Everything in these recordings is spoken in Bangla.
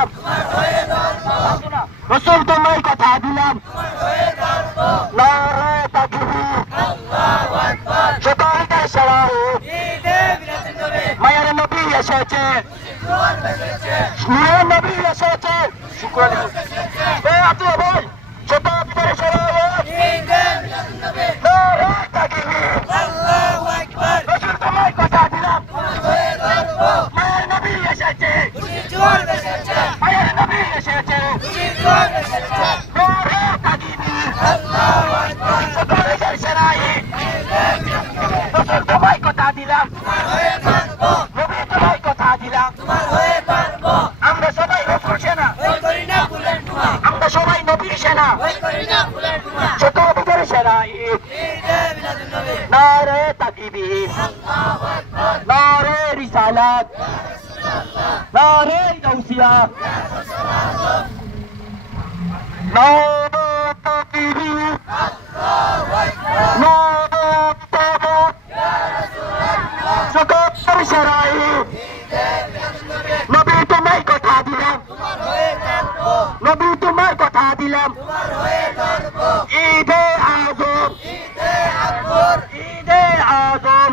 দিলাম রসুল তোমায় কথা দিলাম নারে তাকবীর সকলকে শরায়ত মায়ের নবী এসেছে নূরের নবী এসেছে শুকর আপনি বল সকলকে শরায়ত নারে তাকবীর রসুল তোমায় কথা দিলাম মায়ের নবী এসেছে মায়ের নবী এসেছে নারে তাকবীর সকলকে শরায়ত রসুল তোমায় কথা দিলাম নবী তোমায় কথা দিলাম আমরা সবাই রসুল সেনা আমরা সবাই নবীর সেনা সকলের শরায়ত নারে তাকবীর নারে রিসালাত নারে গাউসিয়া নারে তাকবীর নারে তাওবা সকলের শরায়ত নবী তোমায় কথা দিলাম নবী তোমায় কথা দিলাম ঈদে আজম ঈদে আজম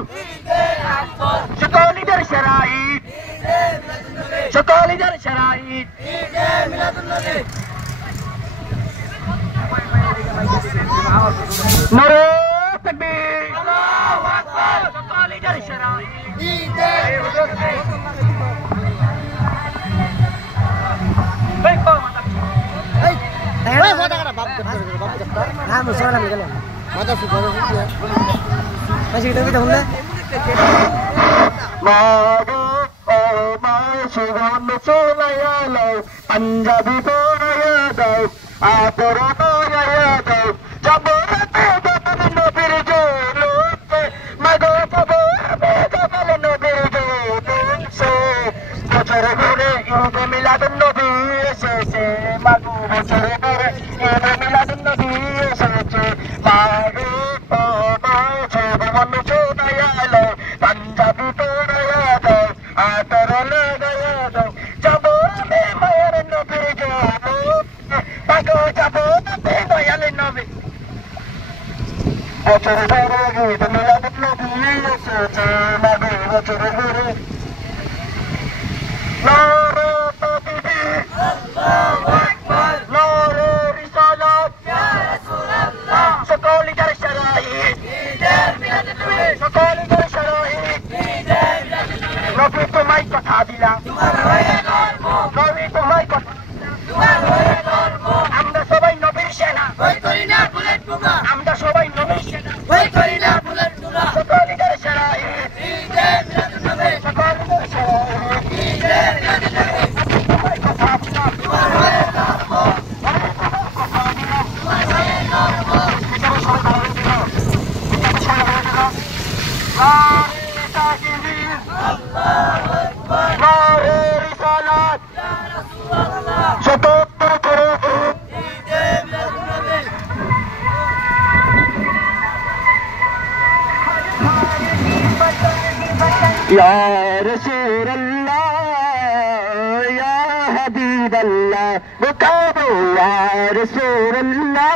সকলের শরায়ত সকলের শরায়ত নারে তাকবীর আল্লাহু আকবার সকলের শরায়ত ঈদে পাঞ্জাবি পরাইয়া দাও আদর পরাইয়া দাও জবরতে জবর নবীর জোলতে মাগো জবরতে জবর নবীর জোলতে বছর ঘুরে ঈদে মিলাদুন নবী এসেছে মাগো বছর ঘুরে ঈদে মিলাদুন নবী এসেছে মাগো পাঞ্জাবি পরাইয়া দাও আদর লাগাইয়া দাও জবরতে মায়ের নবীর জোলতে মাগো জবরতে দয়াল নবী বছর ঘুরে ঈদে মিলাদুন নবী এসেছে মাগো বছর ঘুরে নারে তাকবীর আল্লাহু আকবার নারে রিসালাত ইয়া রাসূলুল্লাহ সকলের শরায়ত ঈদের মিলাদুন নবী সকলের শরায়ত ঈদের মিলাদুন নবী নবী তোমায় কথা দিলাম তোমার হয়ে লড়ব নবী তোমায় কথা তোমার হয়ে লড়ব আমরা সবাই নবীর সেনা ভয় করি না বুলেট বোমা আমরা সবাই নবীর সেনা ভয় করি না বুলেট বোমা সকলের শরায়ত ঈদের মিলাদুন নবী সকলের শরায়ত ঈদের মিলাদুন নবী তোমায় কথা দিলাম তোমার হয়ে লড়ব তোমার হয়ে লড়ব এটা সবাই ভালো দিও এটা সবাই ভালো দিও নারে তাকবীর আল্লাহু আকবার নারে রিসালাত ইয়া রাসূলুল্লাহ সকলের শরায়ত ঈদে মিলাদুন নবী ইয়া রাসূলুল্লাহ ইয়া হাবিবাল্লাহ মুকাবু ইয়া রাসূলুল্লাহ